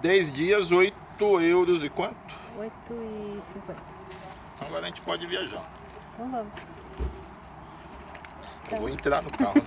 10 dias, 8 euros e quanto? 8,50. Então agora a gente pode viajar. Então vamos. Eu vou entrar no carro, né?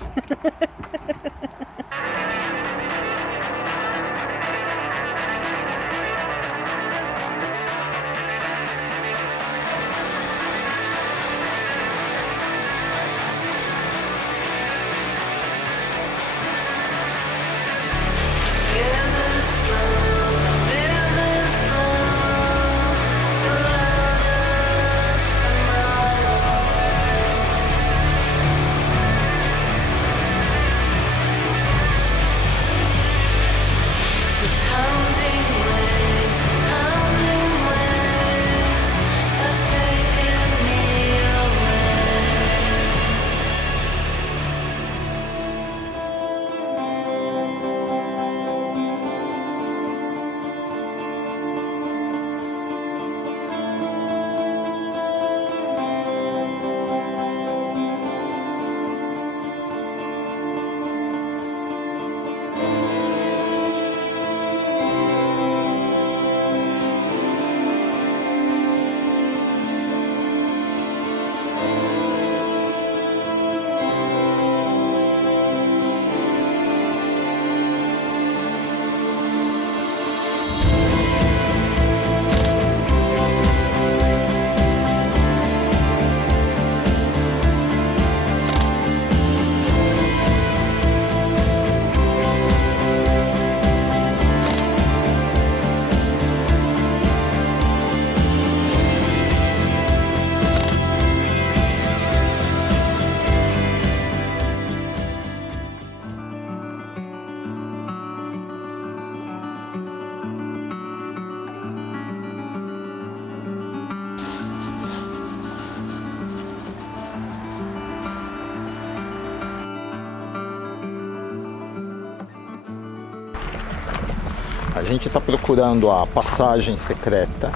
A gente está procurando a passagem secreta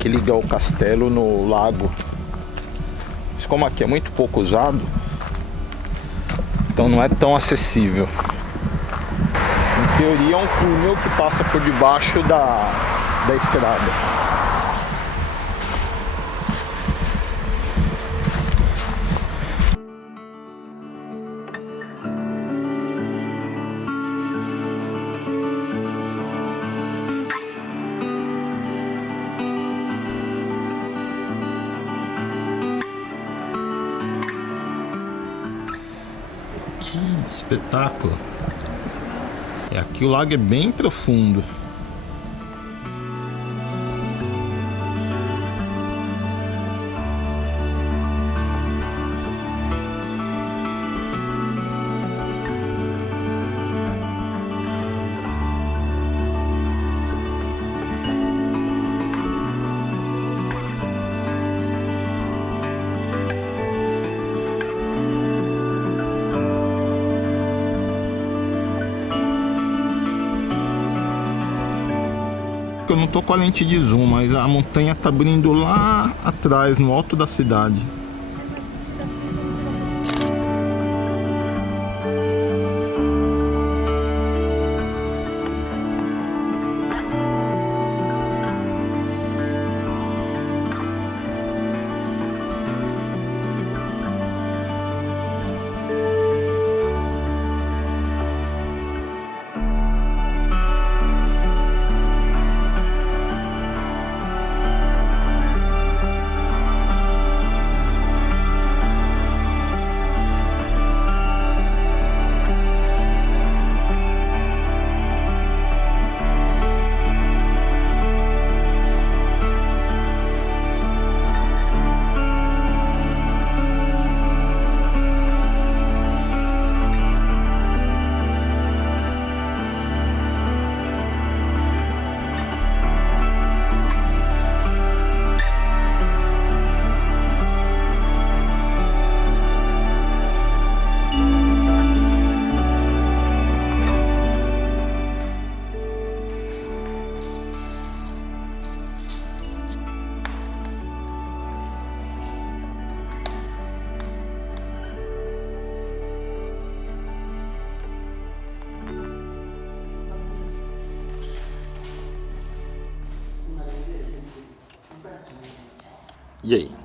que liga o castelo no lago. Mas como aqui é muito pouco usado, então não é tão acessível. Em teoria é um túnel que passa por debaixo da estrada. Que espetáculo! E aqui o lago é bem profundo. Eu não tô com a lente de zoom, mas a montanha tá abrindo lá atrás, no alto da cidade. E aí?